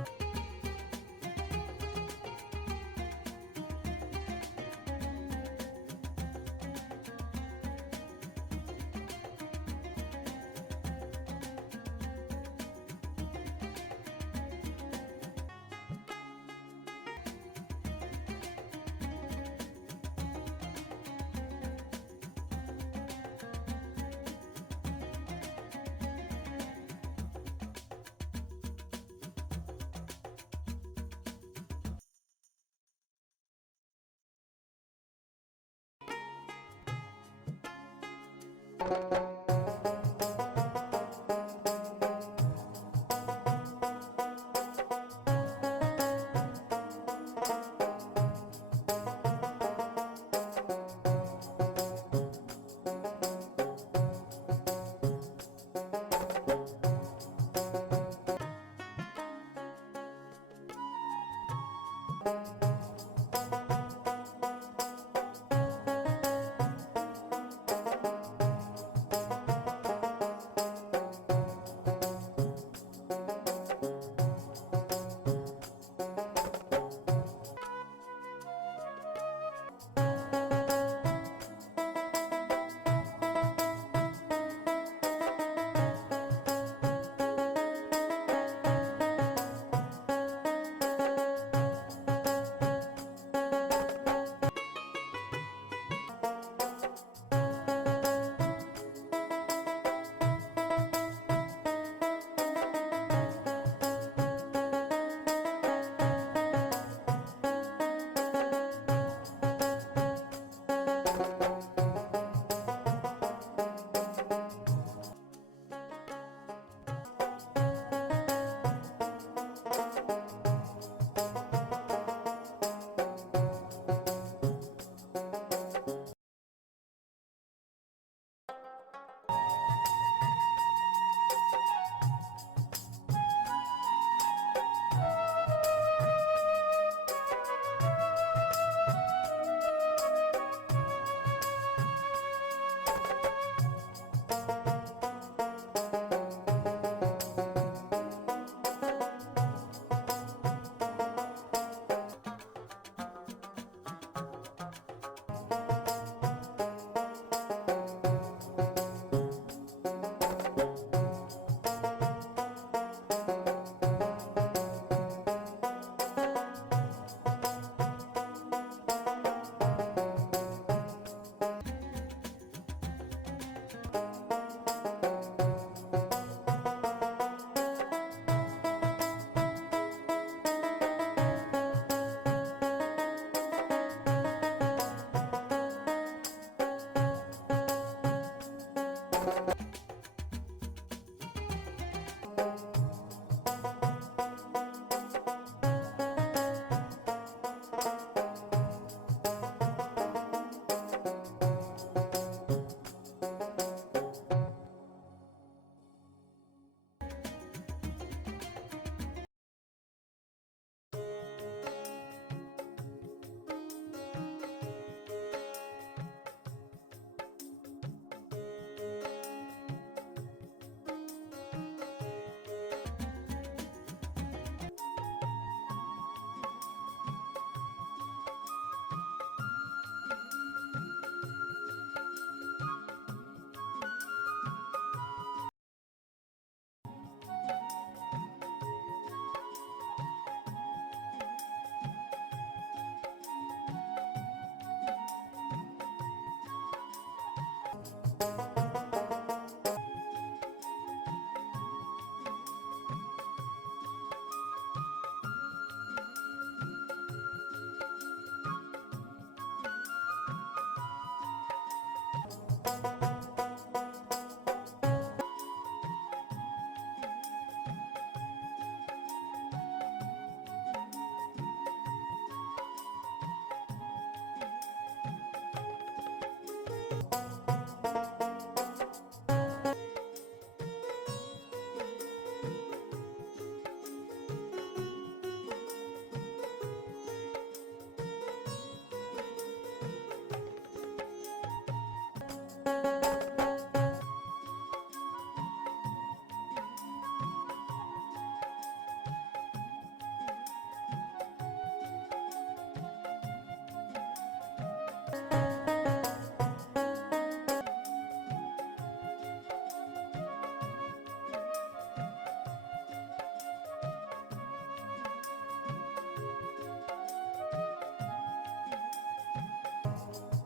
え?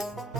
you